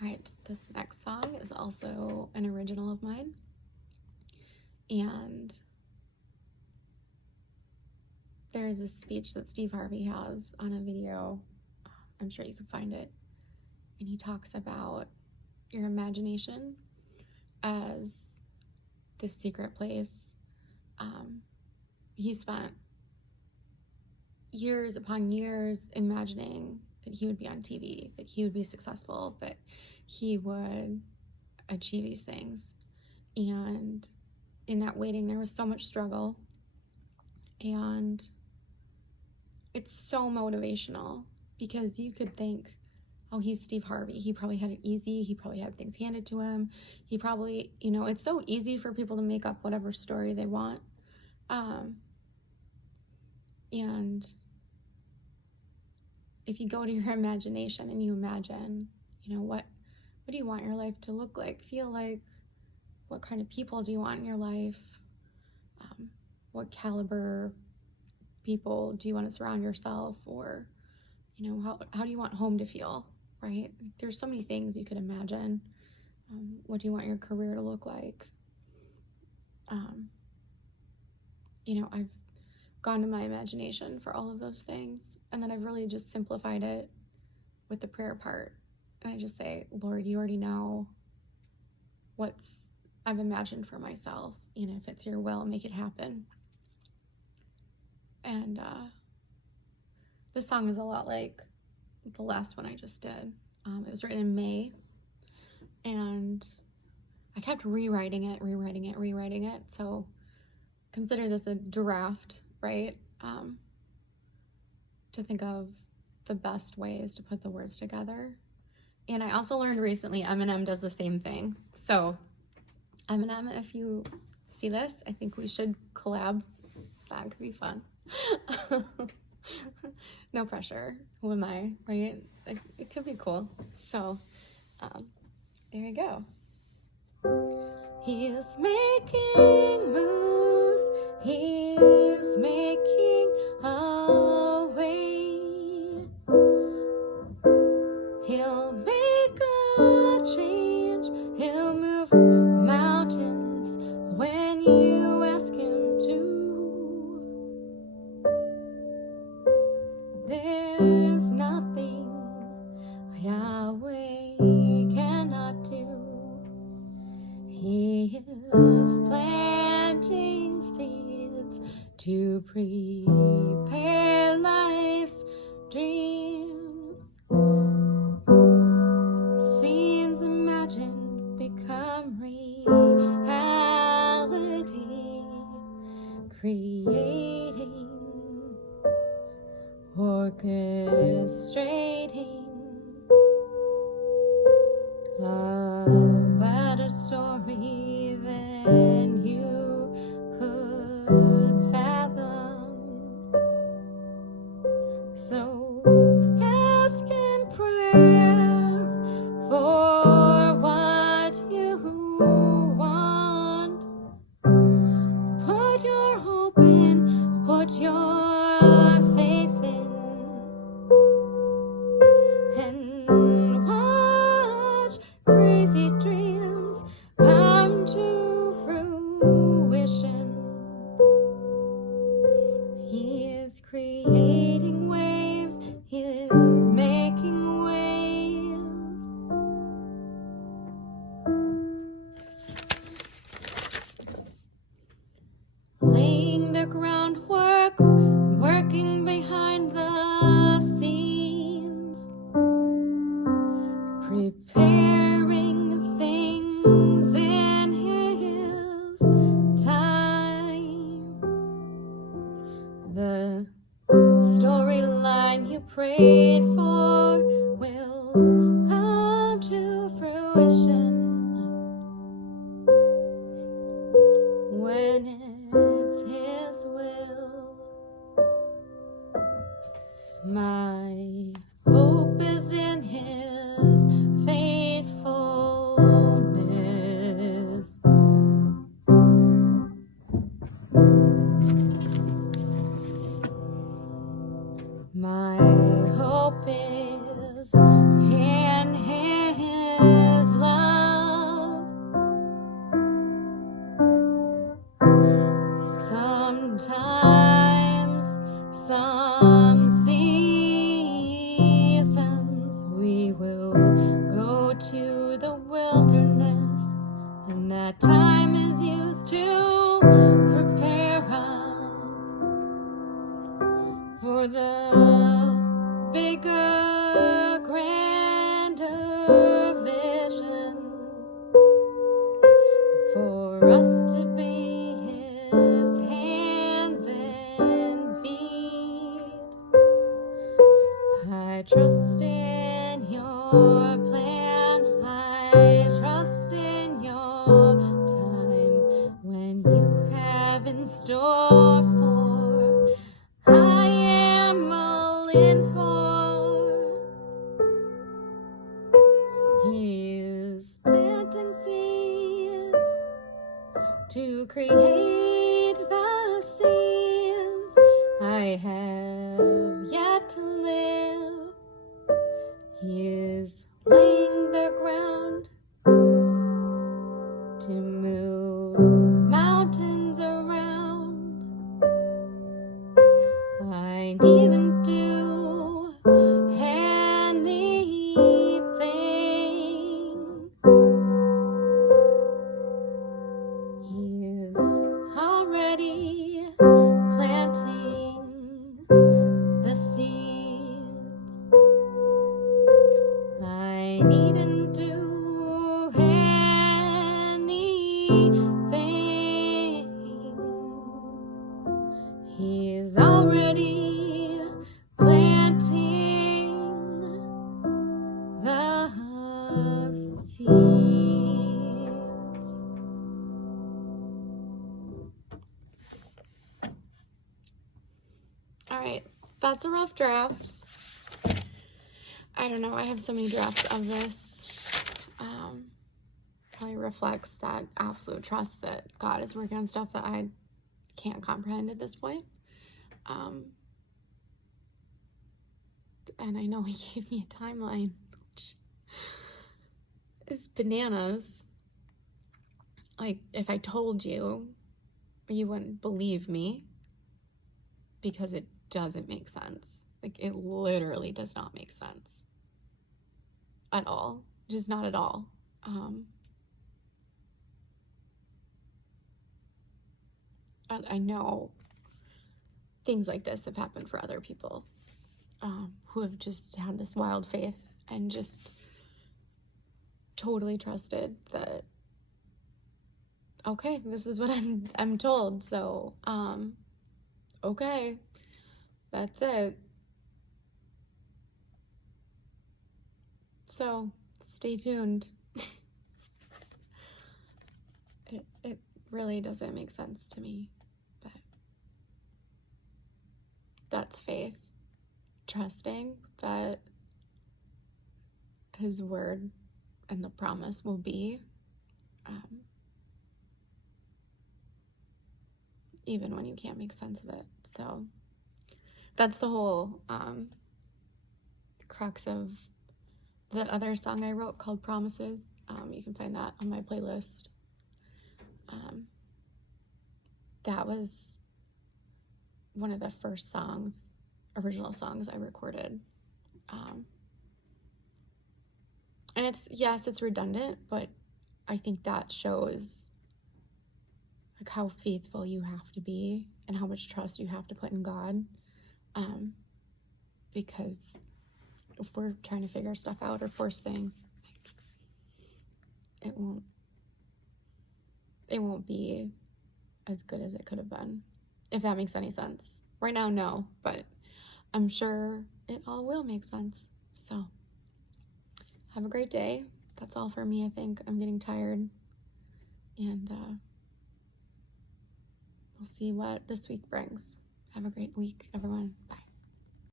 All right, this next song is also an original of mine. And there's this speech that Steve Harvey has on a video. I'm sure you can find it. And he talks about your imagination as this secret place. He spent years upon years imagining that he would be on TV, that he would be successful, that he would achieve these things. And in that waiting, there was so much struggle. And it's so motivational because you could think, oh, he's Steve Harvey. He probably had it easy. He probably had things handed to him. He probably, it's so easy for people to make up whatever story they want. And if you go to your imagination and you imagine, what do you want your life to look like, feel like? What kind of people do you want in your life? What caliber people do you want to surround yourself? Or, how do you want home to feel, right? There's so many things you could imagine. What do you want your career to look like? I've gone to my imagination for all of those things. And then I've really just simplified it with the prayer part. And I just say, Lord, you already know I've imagined for myself. If it's your will, make it happen. And this song is a lot like the last one I just did. It was written in May. And I kept rewriting it. So consider this a draft, right? To think of the best ways to put the words together. And I also learned recently Eminem does the same thing. So Eminem, if you see this, I think we should collab. That could be fun. No pressure. Who am I, right? It could be cool. So there you go. He's making moves. He's making a way. He'll make a change. He'll move mountains when you ask him to. There's nothing Yahweh cannot do. He is planting seeds to prepare life's dreams. Scenes imagined become reality, creating, orchestrating a better story than you could fathom. So ask in prayer for what you want. Put your hope in, put your faith in, and watch crazy dreams come to fruition. He is creating waves, he is making waves. Laying the groundwork, working behind the scenes, preparing things in his time. The storyline you prayed for will come to fruition when it's his will. My hope is in his faithfulness. My hope is in him. we will go to the wilderness, and that time is used to prepare us for the bigger, grander vision, for us to be His hands and feet. I trust in your plan, I trust in your time, when you have in store for, I am all in for. He is planting seeds to create the scenes I have yet to live. He is laying the ground to move mountains around. I needn't do anything. He is already planting the seeds. I needn't do anything. He is already planting the seeds. All right, that's a rough draft. I don't know, I have so many drafts of this. Probably reflects that absolute trust that God is working on stuff that I can't comprehend at this point. And I know He gave me a timeline, which is bananas. Like, if I told you, you wouldn't believe me, because it doesn't make sense. Like, it literally does not make sense at all. Just not at all. And I know things like this have happened for other people who have just had this wild faith and just totally trusted that, okay, this is what I'm told, so okay, that's it. So stay tuned. It really doesn't make sense to me, but that's faith, trusting that His word and the promise will be, even when you can't make sense of it. So that's the whole crux of the other song I wrote called Promises. You can find that on my playlist. That was one of the first original songs I recorded. And it's redundant, but I think that shows like how faithful you have to be and how much trust you have to put in God. Because if we're trying to figure stuff out or force things, it won't be as good as it could have been, if that makes any sense. Right now, no, but I'm sure it all will make sense. So have a great day. That's all for me, I think. I'm getting tired, and we'll see what this week brings. Have a great week, everyone. Bye.